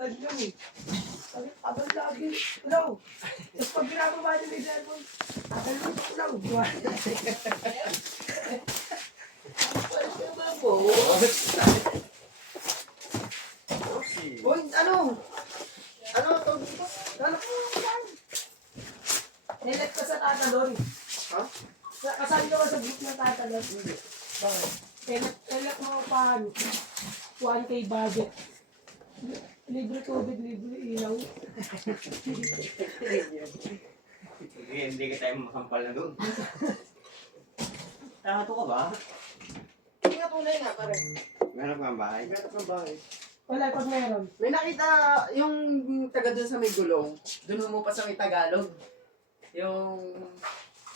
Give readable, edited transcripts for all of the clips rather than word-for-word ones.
Tadyo eh. Sabi, abang lagi. Ulaw. Tapos pag ginagawa niya may cellphone, abang lagi. Ulaw. Uy, ano? Ano to dito? Lalak mo yan. Nilet ka sa tatalon. Ha? Kasali ka sa group ng tatalon. Hindi. Bakit? Nilet mo pa 1K budget. Libre tubig, libre ilaw. Hindi ka tayo makampal na doon. Nakato ka ba? Hindi nga tunay nga, pare. Meron ka ang bahay? Meron kang bahay. Wala, pag meron. May nakita yung taga doon sa may gulong, doon humupas ang Tagalog. Yung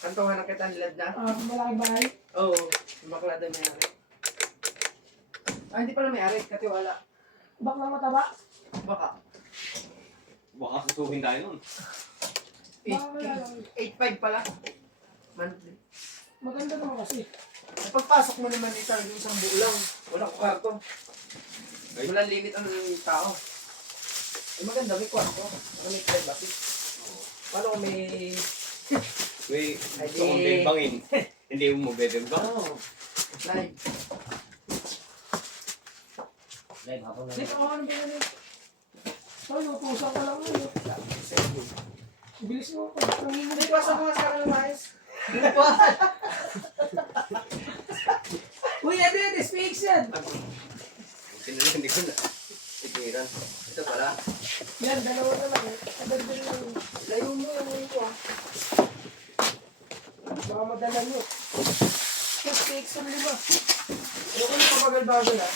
kantuhan ng Kitanlad na. Malaking bahay. Oo, yung bakla doon may ari. Hindi pala may ari, katiwala. Bak lang mataba. Baka. Baka susuhin tayo nun. 8.5 pala. Monthly. Maganda naman kasi. Pagpasok mo naman ito, yung isang buo lang. Walang kwarto. Walang limit ang tao. Maganda, may kwarto. May privacy. Paano kung may... May gusto kong bimbangin. Hindi mo magbibimbang. Oo. Live. Live ako na. Dito ako nang binili. Ay, utusan ka lang yun. Bilis mo ako. Hindi pa sa mga sarang lumayas. Uy, ano yun? Speaks yan. Hindi ko na. Sigiran. Ito pala. Yan, dalawa na lang eh. Agad din lang. Layo mo yung ko ah. Baka madala nyo. Speaks yung 5. Ano ko yung kabagal-bagal ah?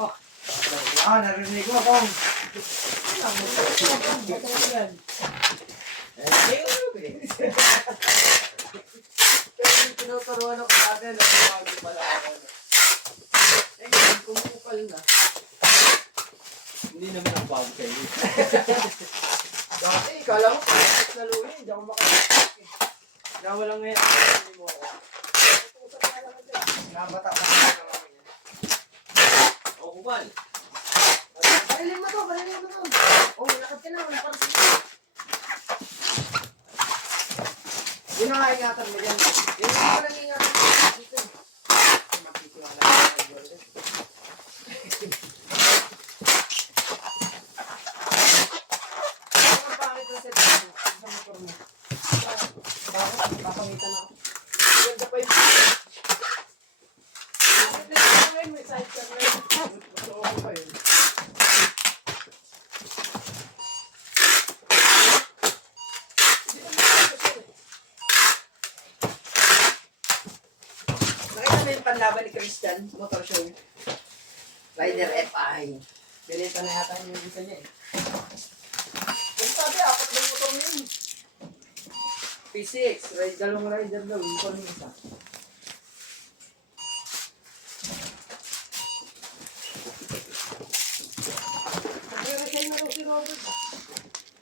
Oh. Narinig mo ako. Batay yan. Pero yung tinuturuan ng kabagal, bago pala ako. Kumukal na. Hindi naman ang bago sa iyo. Dati, kala mo, pakit na luwi, hindi ako makakasik. Nawala ngayon, hindi mo ako. Nabata ka na naman yan. O, kupal. Parilin mo to, parilin mo to. Oh, lakad ka na, wala ka na. Yun ang ingatan mo dyan. Yun ang parang ingatan mo dito. Makisiwala ka na dyan. Ang pangit ng set mo sa motor mo. Bakit? Papangitan ako. Ganda pa yun. May sidecar na yun. Gusto ko pa yun. Nakita mo yung panlaban ni Christian, motor show. Rider FI. Pinita na yata yung isa niya eh. Kung sabi, apat na motor niya yun. P6, dalawang rider daw, yung pa ng isa. Nagre-resign na daw si Robert.